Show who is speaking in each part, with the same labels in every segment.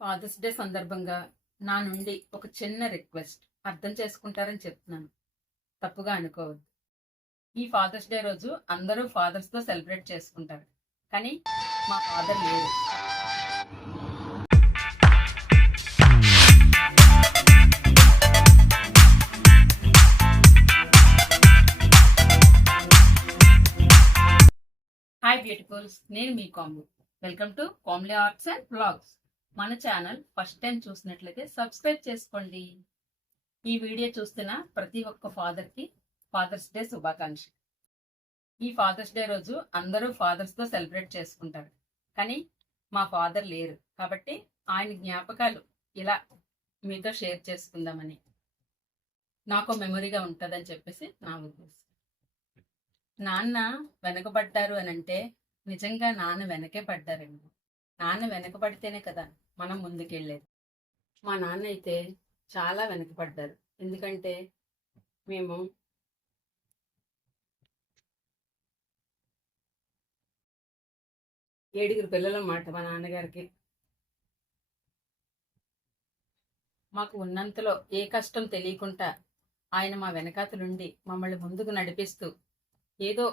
Speaker 1: Fathers day సందర్భంగా నా నుండి ఒక చిన్న రిక్వెస్ట్ అర్థం చేసుకుంటారని చెప్తున్నాను. తప్పుగా అనుకోవద్దు. ఈ ఫాదర్స్ డే రోజు అందరూ ఫాదర్స్తో తో సెలబ్రేట్ చేసుకుంటారు. కానీ మా ఫాదర్ లేరు. హాయ్ బ్యూటిఫుల్స్ నేను మీ కాంబు welcome to Kamli arts and blogs మన ఛానల్ ఫస్ట్ టైం చూసినట్లయితే సబ్స్క్రైబ్ చేసుకోండి. ఈ వీడియో చూస్తున్న ప్రతి ఒక్క ఫాదర్కి ఫాదర్స్ డే శుభాకాంక్ష ఈ ఫాదర్స్ డే రోజు అందరూ ఫాదర్స్తో సెలబ్రేట్ చేసుకుంటారు. కానీ మా ఫాదర్ లేరు. కాబట్టి ఆయన జ్ఞాపకాలు ఇలా మీతో షేర్ చేసుకుందామని నాకు మెమొరీగా ఉంటుందని చెప్పేసి నా ఉద్దేశం. నాన్న వెనకబడ్డారు అని అంటే నిజంగా నాన్న వెనకే పడ్డారండి నాన్న వెనకబడితేనే కదా మనం ముందుకెళ్ళేది. మా నాన్న అయితే చాలా వెనకపడ్డారు ఎందుకంటే మేము ఏడుగురు పిల్లలు అన్నమాట మా నాన్నగారికి. మాకు ఉన్నంతలో ఏ కష్టం తెలియకుండా ఆయన మా వెనకాతలుండి మమ్మల్ని ముందుకు నడిపిస్తూ ఏదో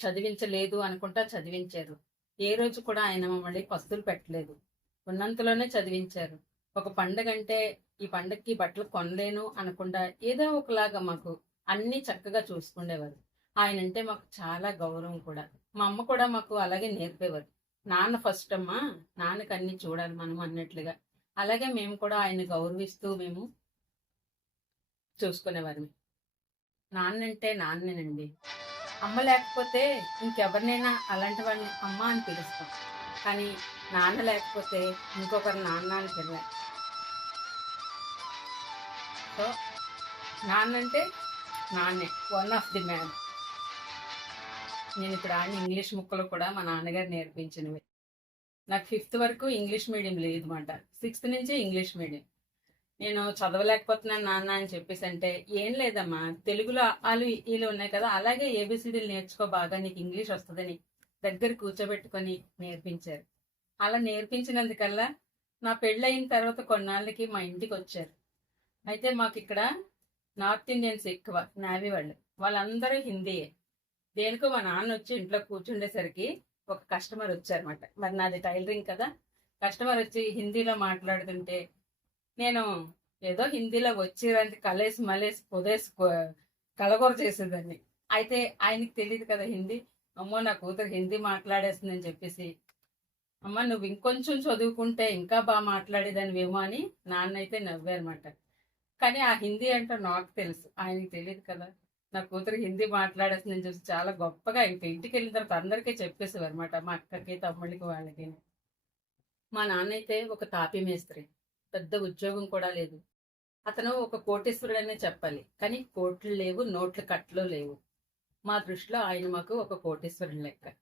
Speaker 1: చదివించలేదు అనుకుంటా చదివించారు. ఏ రోజు కూడా ఆయన మమ్మల్ని పస్తులు పెట్టలేదు. ఉన్నంతలోనే చదివించారు. ఒక పండగ అంటే ఈ పండగకి బట్టలు కొనలేను అనకుండా ఏదో ఒకలాగా మాకు అన్ని చక్కగా చూసుకునేవారు ఆయన అంటే మాకు చాలా గౌరవం కూడా. మా అమ్మ కూడా మాకు అలాగే నేర్పేవారు. నాన్న ఫస్ట్ అమ్మా నాన్నకు అన్ని చూడాలి మనం అన్నట్లుగా. అలాగే మేము కూడా ఆయన గౌరవిస్తూ మేము చూసుకునేవారు నాన్నంటే నాన్నేనండి. అమ్మ లేకపోతే ఇంకెవరినైనా అలాంటి వాడిని అమ్మ అని పిలుస్తాం. కానీ నాన్న లేకపోతే ఇంకొకరు నాన్న అని పిలవాలి సో నాన్న అంటే నాన్నే వన్ ఆఫ్ ది మ్యాన్ నేను ఇప్పుడు ఆడిన ఇంగ్లీష్ ముక్కలు కూడా మా నాన్నగారు నేర్పించినవి. నాకు ఫిఫ్త్ వరకు ఇంగ్లీష్ మీడియం లేదు మాట సిక్స్త్ నుంచి ఇంగ్లీష్ మీడియం. నేను చదవలేకపోతున్నాను నాన్న అని చెప్పేసి అంటే ఏం లేదమ్మా తెలుగులో వాళ్ళు వీళ్ళు ఉన్నాయి కదా అలాగే ఏబిసిడీలు నేర్చుకో బాగా నీకు ఇంగ్లీష్ వస్తుందని దగ్గర కూర్చోబెట్టుకొని నేర్పించారు. అలా నేర్పించినందుకల్లా నా పెళ్ళయిన తర్వాత కొన్నాళ్ళకి మా ఇంటికి వచ్చారు అయితే మాకు ఇక్కడ నార్త్ ఇండియన్స్ ఎక్కువ నావీ వాళ్ళు. వాళ్ళందరూ హిందీయే. దేనికో మా నాన్న వచ్చి ఇంట్లో కూర్చుండేసరికి ఒక కస్టమర్ వచ్చారన్నమాట. మరి నాది టైలరింగ్ కదా. కస్టమర్ వచ్చి హిందీలో మాట్లాడుతుంటే నేను ఏదో హిందీలో వచ్చిరానికి కలేసి మలేసి పొదేసి కలగొర చేసేదాన్ని అయితే ఆయనకి తెలియదు కదా హిందీ. అమ్మో నా కూతురు హిందీ మాట్లాడేస్తుందని చెప్పేసి అమ్మ నువ్వు ఇంకొంచెం చదువుకుంటే ఇంకా బాగా మాట్లాడేదానివేమో అని నాన్న అయితే నవ్వారన్నమాట. కానీ ఆ హిందీ అంటే నాకు తెలుసు ఆయనకి తెలియదు కదా. నా కూతురు హిందీ మాట్లాడేస్తుందని చూసి చాలా గొప్పగా ఇంకా ఇంటికి వెళ్ళిన తర్వాత అందరికీ చెప్పేసేవారు అనమాట మా అక్కకి తమ్ముళ్ళకి వాళ్ళకి. మా నాన్న అయితే ఒక తాపి మేస్త్రి పెద్ద ఉద్యోగం కూడా లేదు. అతను ఒక కోటేశ్వరుడనే చెప్పాలి కానీ కోట్లు లేవు నోట్లు కట్లు లేవు. మా దృష్టిలో ఆయన మాకు ఒక కోటేశ్వరుని లెక్క.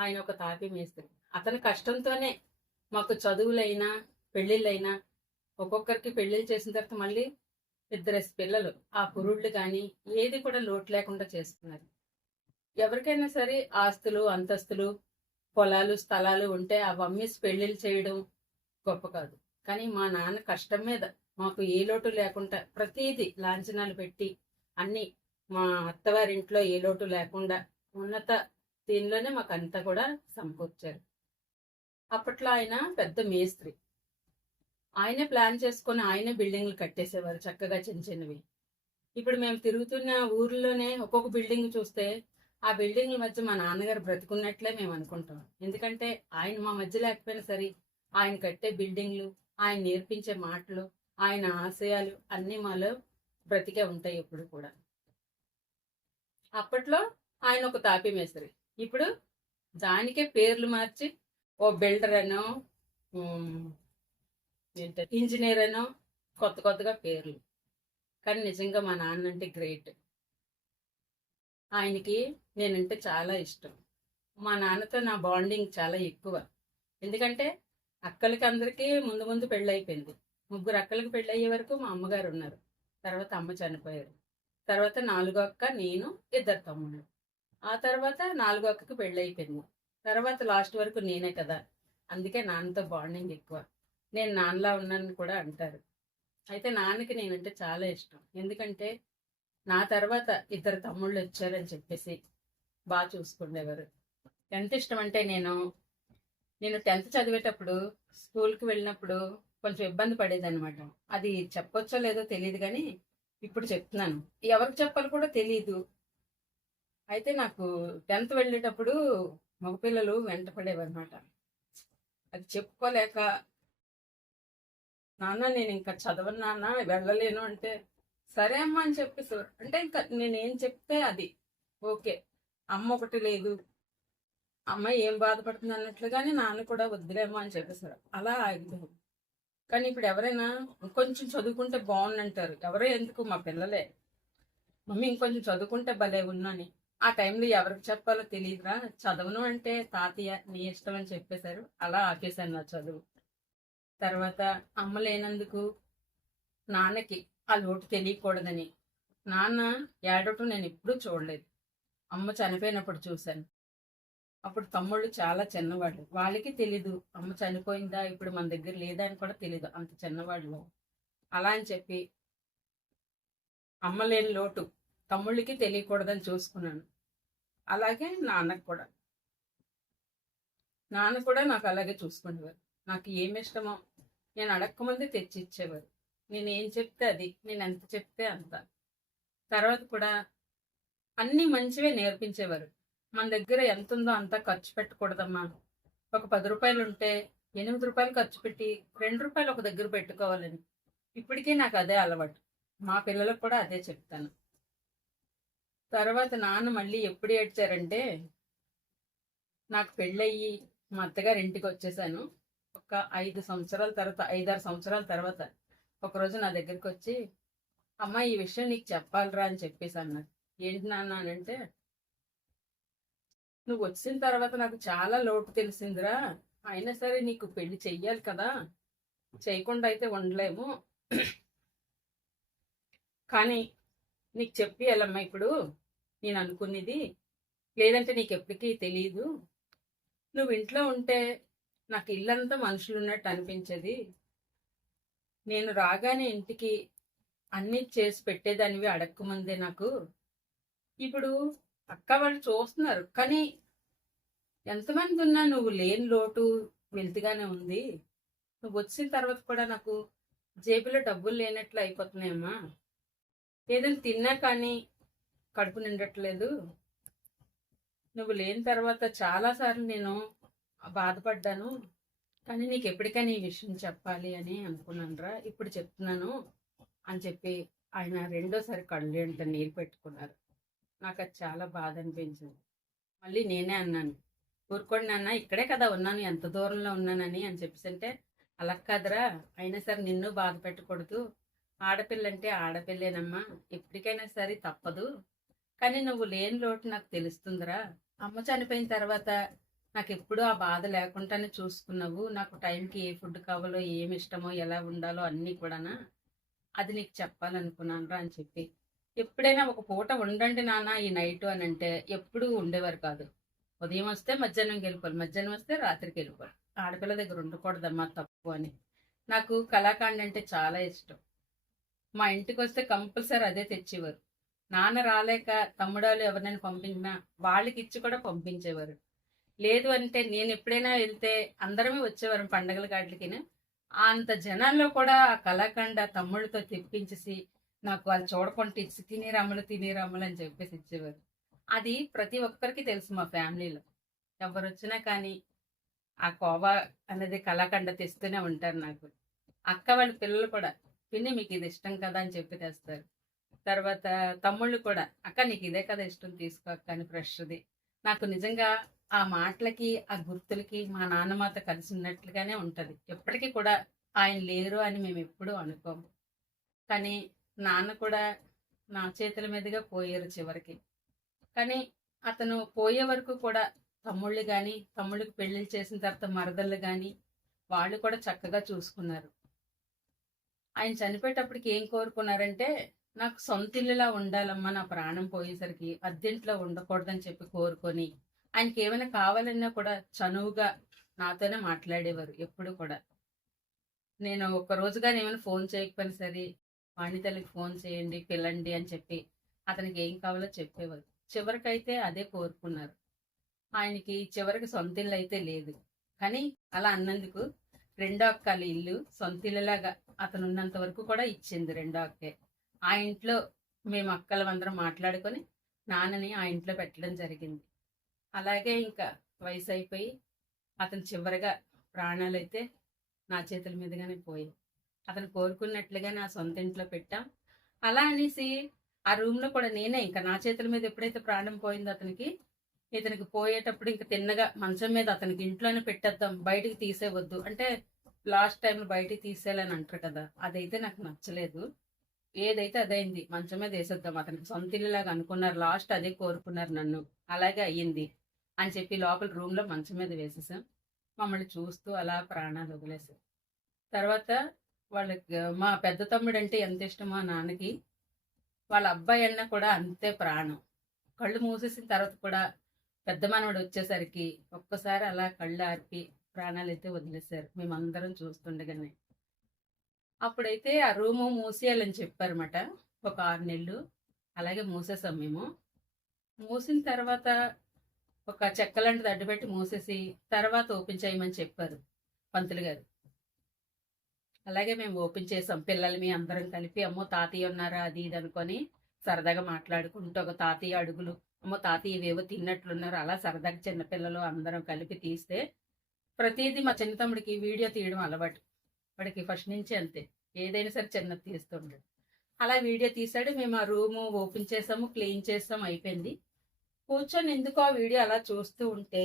Speaker 1: ఆయన ఒక తాపి మేస్త్రి. అతని కష్టంతోనే మాకు చదువులైనా పెళ్ళిళ్ళైనా ఒక్కొక్కరికి పెళ్ళిళ్ళు చేసిన తర్వాత మళ్ళీ ఇద్దరు పిల్లలు ఆ పురుళ్ళు కానీ ఏది కూడా లోటు లేకుండా చేస్తున్నారు. ఎవరికైనా సరే ఆస్తులు అంతస్తులు పొలాలు స్థలాలు ఉంటే అవి అమ్మేసి పెళ్ళిళ్ళు చేయడం గొప్ప కాదు. కానీ మా నాన్న కష్టం మీద మాకు ఏ లోటు లేకుండా ప్రతిదీ లాంఛనాలు పెట్టి అన్నీ మా అత్తవారింట్లో ఏ లోటు లేకుండా ఉన్నత దీనిలోనే మాకు అంతా కూడా సమకూర్చారు. అప్పట్లో ఆయన పెద్ద మేస్త్రి. ఆయనే ప్లాన్ చేసుకొని ఆయనే బిల్డింగ్లు కట్టేసేవారు చక్కగా చిన్న చిన్నవి. ఇప్పుడు మేము తిరుగుతున్న ఊర్లోనే ఒక్కొక్క బిల్డింగ్ చూస్తే ఆ బిల్డింగ్ల మధ్య మా నాన్నగారు బ్రతుకున్నట్లే మేము అనుకుంటాం. ఎందుకంటే ఆయన మా మధ్య లేకపోయినా సరే ఆయన కట్టే బిల్డింగ్లు ఆయన నేర్పించే మాటలు ఆయన ఆశయాలు అన్నీ మాలో బ్రతికే ఉంటాయి ఇప్పుడు కూడా. అప్పట్లో ఆయన ఒక తాపి మేస్త్రి. ఇప్పుడు దానికే పేర్లు మార్చి ఓ బిల్డర్ అనో ఏంటంటే ఇంజనీర్ అనో కొత్త కొత్తగా పేర్లు. కానీ నిజంగా మా నాన్న అంటే గ్రేట్. ఆయనకి నేనంటే చాలా ఇష్టం. మా నాన్నతో నా బాండింగ్ చాలా ఎక్కువ. ఎందుకంటే అక్కలకి అందరికీ ముందు ముందు పెళ్ళి అయిపోయింది ముగ్గురు అక్కలకి పెళ్ళి అయ్యే వరకు మా అమ్మగారు ఉన్నారు. తర్వాత అమ్మ చనిపోయారు. తర్వాత నాలుగో అక్క నేను ఇద్దరు తమ్ముడు ఆ తర్వాత నాలుగో అక్కకి పెళ్ళైపోయింది తర్వాత లాస్ట్ వరకు నేనే కదా. అందుకే నాన్నతో బాండింగ్ ఎక్కువ. నేను నాన్నలా ఉన్నాను కూడా అంటారు. అయితే నాన్నకి నేనంటే చాలా ఇష్టం. ఎందుకంటే నా తర్వాత ఇద్దరు తమ్ముళ్ళు వచ్చారని చెప్పేసి బాగా చూసుకునేవారు. ఎంత ఇష్టం అంటే నేను నేను టెన్త్ చదివేటప్పుడు స్కూల్కి వెళ్ళినప్పుడు కొంచెం ఇబ్బంది పడేదన్నమాట. అది చెప్పొచ్చో లేదో తెలియదు కానీ ఇప్పుడు చెప్తున్నాను. ఎవరికి చెప్పాలి కూడా తెలియదు అయితే నాకు టెన్త్ వెళ్ళేటప్పుడు మగపిల్లలు వెంట పడేవన్నమాట అది చెప్పుకోలేక నాన్న నేను ఇంకా చదవను నాన్న వెళ్ళలేను అంటే సరే అమ్మా అని చెప్పేసి అంటే ఇంకా నేనేం చెప్తే అది. ఓకే అమ్మ ఒకటి లేదు. అమ్మ ఏం బాధపడుతుంది అన్నట్లుగానే నాన్న కూడా వద్దులేమో అని చెప్పేసారు. అలా ఆగిపోయింది. కానీ ఇప్పుడు ఎవరైనా ఇంకొంచెం చదువుకుంటే బాగుందంటారు. ఎవరో ఎందుకు మా పిల్లలే? మమ్మీ ఇంకొంచెం చదువుకుంటే భలే ఉన్నాని. ఆ టైంలో ఎవరికి చెప్పాలో తెలియదురా. చదవను అంటే తాతయ్య నీ ఇష్టం అని చెప్పేశారు. అలా ఆపేశాను నా చదువు. తర్వాత అమ్మ లేనందుకు నాన్నకి ఆ లోటు తెలియకూడదని. నాన్న ఏడవటం నేను ఎప్పుడూ చూడలేదు. అమ్మ చనిపోయినప్పుడు చూశాను. అప్పుడు తమ్ముళ్ళు చాలా చిన్నవాళ్ళు. వాళ్ళకి తెలీదు అమ్మ చనిపోయిందా? ఇప్పుడు మన దగ్గర లేదా? అని కూడా తెలీదు. అంత చిన్నవాళ్ళు. అలా అని చెప్పి అమ్మ లేని లోటు తమ్ముళ్ళకి తెలియకూడదని చూసుకున్నాను. అలాగే నాన్నకు కూడా. నాన్న కూడా నాకు అలాగే చూసుకునేవారు. నాకు ఏమి ఇష్టమో నేను అడక్కముందే తెచ్చి ఇచ్చేవారు నేను ఏం చెప్తే అది నేను ఎంత చెప్తే అంత. తర్వాత కూడా అన్నీ మంచివే నేర్పించేవారు. మన దగ్గర ఎంత ఉందో అంతా ఖర్చు పెట్టకూడదమ్మా. ఒక పది రూపాయలు ఉంటే ఎనిమిది రూపాయలు ఖర్చు పెట్టి రెండు రూపాయలు ఒక దగ్గర పెట్టుకోవాలని. ఇప్పటికీ నాకు అదే అలవాటు. మా పిల్లలకు కూడా అదే చెప్తాను. తర్వాత నాన్న మళ్ళీ ఎప్పుడు ఏడ్చారంటే నాకు పెళ్ళయ్యి మా అత్తగారి ఇంటికి వచ్చేసాను. ఒక ఐదు సంవత్సరాల తర్వాత ఐదారు సంవత్సరాల తర్వాత ఒకరోజు నా దగ్గరికి వచ్చి అమ్మ ఈ విషయం నీకు చెప్పాలిరా అని చెప్పేసి అన్నారు ఏంటి నాన్న అని అంటే నువ్వు వచ్చిన తర్వాత నాకు చాలా లోటు తెలిసిందిరా. అయినా సరే నీకు పెళ్ళి చెయ్యాలి కదా. చేయకుండా అయితే ఉండలేము. కానీ నీకు చెప్పి వెళ్ళమ్మా ఇప్పుడు. నేను అనుకునేది లేదంటే నీకు ఎప్పటికీ తెలియదు నువ్వు ఇంట్లో ఉంటే నాకు ఇల్లంతా మనుషులు ఉన్నట్టు అనిపించేది. నేను రాగానే ఇంటికి అన్నీ చేసి పెట్టేదానివి అడక్కముందే నాకు. ఇప్పుడు అక్క వాళ్ళు చూస్తున్నారు. కానీ ఎంతమంది ఉన్నా నువ్వు లేని లోటు వెళ్తుగానే ఉంది. నువ్వు వచ్చిన తర్వాత కూడా నాకు జేబులో డబ్బులు లేనట్లు అయిపోతున్నాయమ్మా. ఏదైనా తిన్నా కానీ కడుపు నిండట్లేదు. నువ్వు లేని తర్వాత చాలాసార్లు నేను బాధపడ్డాను. కానీ నీకు ఎప్పటికైనా ఈ విషయం చెప్పాలి అని అనుకున్నానురా ఇప్పుడు చెప్తున్నాను అని చెప్పి ఆయన రెండోసారి కళ్ళు ఎంత నీళ్ళు పెట్టుకున్నారు. నాకు అది చాలా బాధ అనిపించింది మళ్ళీ నేనే అన్నాను ఊరుకోండి నాన్న ఇక్కడే కదా ఉన్నాను ఎంత దూరంలో ఉన్నానని అని చెప్పేసి అంటే అలా కాదురా అయినా సరే నిన్ను బాధ పెట్టకూడదు. ఆడపిల్ల అంటే ఆడపిల్లేనమ్మా ఎప్పటికైనా సరే తప్పదు. కానీ నువ్వు లేని లోటు నాకు తెలుస్తుందిరా. అమ్మ చనిపోయిన తర్వాత నాకు ఎప్పుడూ ఆ బాధ లేకుండానే చూసుకున్నావు. నాకు టైంకి ఏ ఫుడ్ కావాలో ఏమి ఇష్టమో ఎలా ఉండాలో అన్నీ కూడానా. అది నీకు చెప్పాలనుకున్నాను రా అని చెప్పి ఎప్పుడైనా ఒక పూట ఉండండి నాన్న ఈ నైట్ అని అంటే ఎప్పుడూ ఉండేవారు కాదు. ఉదయం వస్తే మధ్యాహ్నం వెళ్ళిపోవాలి మధ్యాహ్నం వస్తే రాత్రికి వెళ్ళిపోవాలి ఆడపిల్ల దగ్గర ఉండకూడదమ్మా తప్పు అని. నాకు కళాకాండ అంటే చాలా ఇష్టం. మా ఇంటికి వస్తే కంపల్సరీ అదే తెచ్చేవారు. నాన్న రాలేక తమ్ముడాలు ఎవరినైనా పంపించినా వాళ్ళకి ఇచ్చి కూడా పంపించేవారు. లేదు అంటే నేను ఎప్పుడైనా వెళ్తే అందరమే వచ్చేవారు పండగల కాటికి అంత జనాల్లో కూడా ఆ కళాఖండ తమ్ముళ్ళతో తెప్పించేసి నాకు వాళ్ళు చూడకుండా ఇచ్చి తినే రమ్మలు తినే రమ్మలు అని చెప్పేసి ఇచ్చేవారు. అది ప్రతి ఒక్కరికి తెలుసు మా ఫ్యామిలీలో. ఎవరు వచ్చినా కానీ ఆ కోవా అనేది కళాఖండ తెస్తూనే ఉంటారు నాకు. అక్క వాళ్ళ పిల్లలు కూడా పిన్ని మీకు ఇది ఇష్టం కదా అని చెప్పి తెస్తారు. తర్వాత తమ్ముళ్ళు కూడా అక్క నీకు ఇదే కదా ఇష్టం తీసుకో అక్క అని ఫ్రెష్ది. నాకు నిజంగా ఆ మాటలకి ఆ గుర్తులకి మా నాన్నమాత కలిసి ఉన్నట్లుగానే ఉంటుంది. ఎప్పటికీ కూడా ఆయన లేరు అని మేము ఎప్పుడూ అనుకోము. కానీ నాన్న కూడా నా చేతుల మీదుగా పోయారు చివరికి. కానీ అతను పోయే వరకు కూడా తమ్ముళ్ళు కానీ తమ్ముళ్ళకి పెళ్ళిళ్ళు చేసిన తర్వాత మరదళ్ళు కానీ వాళ్ళు కూడా చక్కగా చూసుకున్నారు. ఆయన చనిపోయేటప్పటికి ఏం కోరుకున్నారంటే నాకు సొంత ఇల్లులా ఉండాలమ్మా నా ప్రాణం పోయేసరికి అద్దెంట్లో ఉండకూడదని చెప్పి కోరుకొని. ఆయనకి ఏమైనా కావాలన్నా కూడా చనువుగా నాతోనే మాట్లాడేవారు ఎప్పుడు కూడా. నేను ఒక్క రోజుగా ఏమైనా ఫోన్ చేయకపోయినా సరే వాణితల్లికి ఫోన్ చేయండి పిల్లండి అని చెప్పి అతనికి ఏం కావాలో చెప్పేవారు చివరికైతే అదే కోరుకున్నారు. ఆయనకి చివరికి సొంత ఇల్లు అయితే లేదు. కానీ అలా అన్నందుకు రెండో అక్కల ఇల్లు సొంత ఇల్లులాగా అతను ఉన్నంత వరకు కూడా ఇచ్చింది రెండో అక్కే ఆ ఇంట్లో మేము అక్కలమందరం మాట్లాడుకొని నాన్నని ఆ ఇంట్లో పెట్టడం జరిగింది. అలాగే ఇంకా వయసు అయిపోయి అతను చివరిగా ప్రాణాలు అయితే నా చేతుల మీదుగానే పోయాయి. అతను కోరుకున్నట్లుగా నా సొంత ఇంట్లో పెట్టాం. అలా అనేసి ఆ రూమ్లో కూడా నేనే ఇంకా నా చేతుల మీద ఎప్పుడైతే ప్రాణం పోయిందో అతనికి ఇతనికి పోయేటప్పుడు ఇంకా తిన్నగా మంచం మీద అతనికి ఇంట్లోనే పెట్టేద్దాం బయటికి తీసేవద్దు అంటే లాస్ట్ టైం బయటికి తీసేయాలని అంటారు కదా అదైతే నాకు నచ్చలేదు. ఏదైతే అదైంది మంచం మీద వేసేద్దాం అతనికి సొంత ఇల్లులాగా అనుకున్నారు లాస్ట్ అదే కోరుకున్నారు నన్ను. అలాగే అయ్యింది అని చెప్పి లోపల రూమ్లో మంచం మీద వేసేసాం. మమ్మల్ని చూస్తూ అలా ప్రాణాలు వదిలేసాం. తర్వాత వాళ్ళకి మా పెద్ద తమ్ముడు అంటే ఎంత మా నాన్నకి వాళ్ళ అబ్బాయి అన్న కూడా అంతే ప్రాణం. కళ్ళు మూసేసిన తర్వాత కూడా పెద్ద మనవడు వచ్చేసరికి ఒక్కసారి అలా కళ్ళు ఆర్పి ప్రాణాలు అయితే వదిలేశారు. మేమందరం చూస్తుండగానే. అప్పుడైతే ఆ రూము మూసేయాలని చెప్పారన్నమాట. ఒక ఆరు నెలలు. అలాగే మూసేసాం మేము. మూసిన తర్వాత ఒక చెక్క లాంటిది అడ్డుపెట్టి మూసేసి తర్వాత ఓపెన్ చేయమని చెప్పారు పంతులు గారు. అలాగే మేము ఓపెన్ చేసాం. పిల్లలు మీ అందరం కలిపి అమ్మో తాతయ్య ఉన్నారా? అది ఇది అనుకొని సరదాగా మాట్లాడుకుంటూ ఒక తాతయ్య అడుగులు అమ్మో తాతయ్య ఇవేవో తిన్నట్లున్నారు. అలా సరదాగా చిన్నపిల్లలు అందరం కలిపి తీస్తే ప్రతిదీ మా చిన్న తమ్ముడికి వీడియో తీయడం అలవాటు. వాడికి ఫస్ట్ నుంచి అంతే. ఏదైనా సరే చిన్నది తీస్తుంటాడు అలా వీడియో తీసాడు మేము ఆ రూము ఓపెన్ చేసాము క్లీన్ చేసాం అయిపోయింది. కూర్చొని ఎందుకో ఆ వీడియో అలా చూస్తూ ఉంటే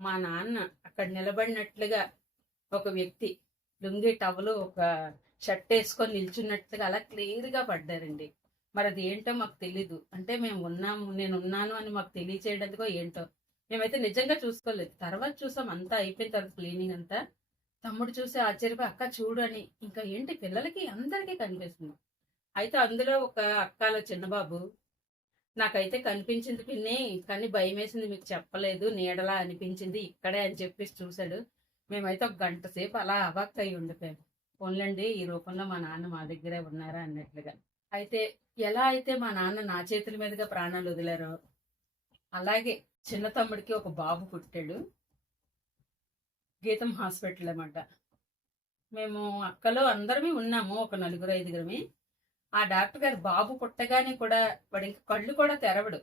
Speaker 1: మా నాన్న అక్కడ నిలబడినట్లుగా ఒక వ్యక్తి లుంగి టవలు ఒక షర్ట్ వేసుకొని నిల్చున్నట్టుగా అలా క్లియర్గా పడ్డారండి. మరి అది ఏంటో మాకు తెలీదు. అంటే మేము ఉన్నాము నేను ఉన్నాను అని మాకు తెలియచేయడానికో ఏంటో. మేమైతే నిజంగా చూసుకోలేదు. తర్వాత చూసాం అంతా అయిపోయిన తర్వాత క్లీనింగ్ అంతా. తమ్ముడు చూసి ఆశ్చర్యపోయి అక్క చూడు అని. ఇంకా ఏంటి పిల్లలకి అందరికీ కనిపిస్తుంది. అయితే అందులో ఒక అక్కల చిన్నబాబు నాకైతే కనిపించింది పిన్ని కానీ భయం వేసింది మీకు చెప్పలేదు నీడలా అనిపించింది ఇక్కడే అని చెప్పేసి చూశాడు. మేమైతే ఒక గంట సేపు అలా అవాక్ అయి ఉండిపోయాము. పోన్లండి ఈ రూపంలో మా నాన్న మా దగ్గరే ఉన్నారా? అన్నట్లుగా. అయితే ఎలా అయితే మా నాన్న నా చేతుల మీదుగా ప్రాణాలు వదిలారో అలాగే చిన్న తమ్ముడికి ఒక బాబు పుట్టాడు. గీతం హాస్పిటల్ అన్నమాట. మేము అక్కలో అందరమే ఉన్నాము ఒక నలుగురు ఐదుగురమే. ఆ డాక్టర్ గారు బాబు పుట్టగానే కూడా వాడు ఇంకా కళ్ళు కూడా తెరవడు.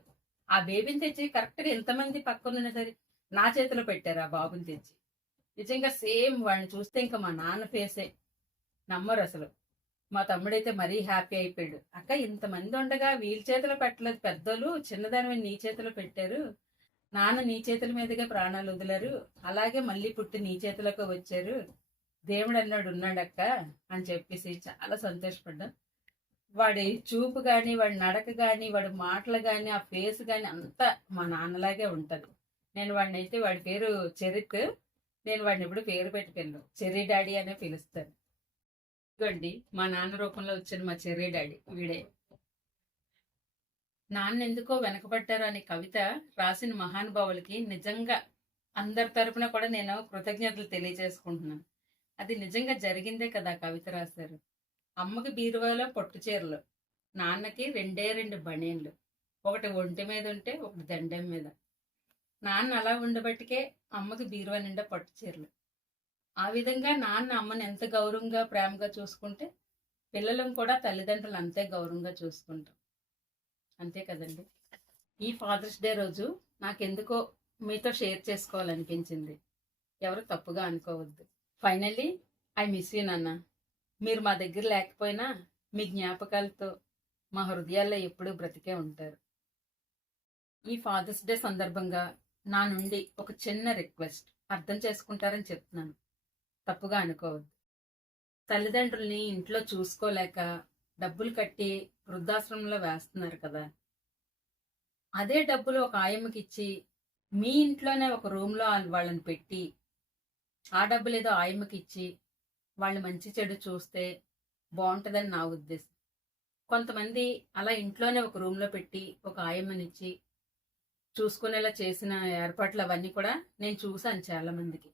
Speaker 1: ఆ బేబీని తెచ్చి కరెక్ట్గా ఎంతమంది పక్కన సరే నా చేతిలో పెట్టారు ఆ బాబుని తెచ్చి. నిజంగా సేమ్ వాడిని చూస్తే ఇంకా మా నాన్న ఫేసే నమ్మరు అసలు. మా తమ్ముడైతే మరీ హ్యాపీ అయిపోయాడు. అక్క ఇంతమంది ఉండగా వీళ్ళ చేతిలో పెట్టలేదు. పెద్దలు చిన్నదాని నీ చేతిలో పెట్టారు. నాన్న నీ చేతుల మీదుగా ప్రాణాలు వదిలారు. అలాగే మళ్ళీ పుట్టి నీ చేతిలోకి వచ్చారు. దేవుడు అన్నాడు ఉన్నాడక్క అని చెప్పేసి చాలా సంతోషపడ్డాం. వాడి చూపు కానీ వాడి నడక కానీ వాడి మాటలు కానీ ఆ ఫేస్ కానీ అంతా మా నాన్నలాగే ఉంటది. నేను వాడిని అయితే వాడి పేరు చరిత్. నేను వాడిని ఎప్పుడు పేరు పెట్టి పిల్లలు చెర్రీ డాడీ అనే పిలుస్తాను. ఇదిగోండి మా నాన్న రూపంలో వచ్చిన మా చెర్రీ డాడీ వీడే. నాన్న ఎందుకో వెనకబడ్డారు అనే కవిత రాసిన మహానుభావులకి నిజంగా అందరి తరపున కూడా నేను కృతజ్ఞతలు తెలియజేసుకుంటున్నాను. అది నిజంగా జరిగిందే కదా కవిత రాశారు. అమ్మకి బీరువాలో పొట్టు చీరలు నాన్నకి రెండే రెండు బనీన్లు ఒకటి ఒంటి మీద ఉంటే ఒకటి దండం మీద. నాన్న అలా ఉండబట్టికే అమ్మకి బీరువా నిండా పట్టు చీరలు. ఆ విధంగా నాన్న అమ్మని ఎంత గౌరవంగా ప్రేమగా చూసుకుంటే పిల్లలను కూడా తల్లిదండ్రులు అంతే గౌరవంగా చూసుకుంటాం. అంతే కదండి. ఈ ఫాదర్స్ డే రోజు నాకెందుకో మీతో షేర్ చేసుకోవాలనిపించింది. ఎవరు తప్పుగా అనుకోవద్దు. ఫైనల్లీ ఐ మిస్ యూ నాన్న. మీరు మా దగ్గర లేకపోయినా మీ జ్ఞాపకాలతో మా హృదయాల్లో ఎప్పుడూ బ్రతికే ఉంటారు. ఈ ఫాదర్స్ డే సందర్భంగా నా నుండి ఒక చిన్న రిక్వెస్ట్. అర్థం చేసుకుంటారని చెప్తున్నాను. తప్పుగా అనుకోవద్దు. తల్లిదండ్రుల్ని ఇంట్లో చూసుకోలేక డబ్బులు కట్టి వృద్ధాశ్రమంలో వేస్తున్నారు కదా. అదే డబ్బులు ఒక ఆయమ్మకి ఇచ్చి మీ ఇంట్లోనే ఒక రూమ్లో వాళ్ళని పెట్టి ఆ డబ్బులు ఏదో ఆయమ్మకి ఇచ్చి వాళ్ళు మంచి చెడు చూస్తే బాగుంటుందని నా ఉద్దేశం. కొంతమంది అలా ఇంట్లోనే ఒక రూమ్లో పెట్టి ఒక ఆయమ్మనిచ్చి చూసుకునేలా చేసిన ఏర్పాట్లు అవన్నీ కూడా నేను చూశాను చాలా మందికి.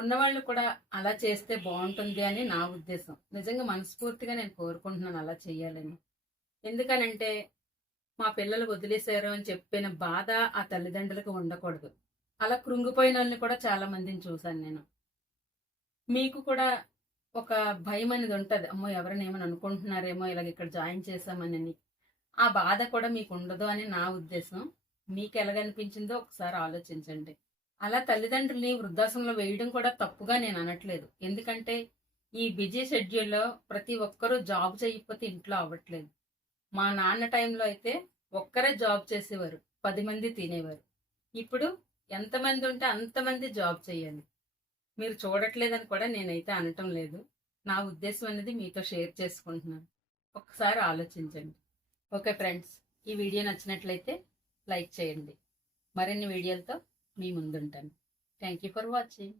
Speaker 1: ఉన్నవాళ్ళు కూడా అలా చేస్తే బాగుంటుంది అని నా ఉద్దేశం. నిజంగా మనస్ఫూర్తిగా నేను కోరుకుంటున్నాను అలా చేయాలని. ఎందుకనంటే మా పిల్లలు వదిలేశారు అని చెప్పిన బాధ ఆ తల్లిదండ్రులకు ఉండకూడదు. అలా కృంగిపోయిన వాళ్ళని కూడా చాలా మందిని చూశాను నేను. మీకు కూడా ఒక భయం అనేది ఉంటుంది. అమ్మో ఎవరైనా ఏమని అనుకుంటున్నారేమో ఇలాగ ఇక్కడ జాయిన్ చేశామని ఆ బాధ కూడా మీకు ఉండదు అని నా ఉద్దేశం. మీకు ఎలాగనిపించిందో ఒకసారి ఆలోచించండి. అలా తల్లిదండ్రుల్ని వృద్ధాశ్రమంలో వేయడం కూడా తప్పుగా నేను అనట్లేదు. ఎందుకంటే ఈ బిజీ షెడ్యూల్లో ప్రతి ఒక్కరూ జాబ్ చేయకపోతే ఇంట్లో అవ్వట్లేదు. మా నాన్న టైంలో అయితే ఒక్కరే జాబ్ చేసేవారు. పది మంది తినేవారు. ఇప్పుడు ఎంతమంది ఉంటే అంతమంది జాబ్ చేయాలి. మీరు చూడట్లేదని కూడా నేనైతే అనటం లేదు. నా ఉద్దేశం అనేది మీతో షేర్ చేసుకుంటున్నాను. ఒకసారి ఆలోచించండి. ఓకే ఫ్రెండ్స్ ఈ వీడియో నచ్చినట్లయితే లైక్ చేయండి. మరిన్ని వీడియోలతో మీ ముందుంటాను. Thank you for watching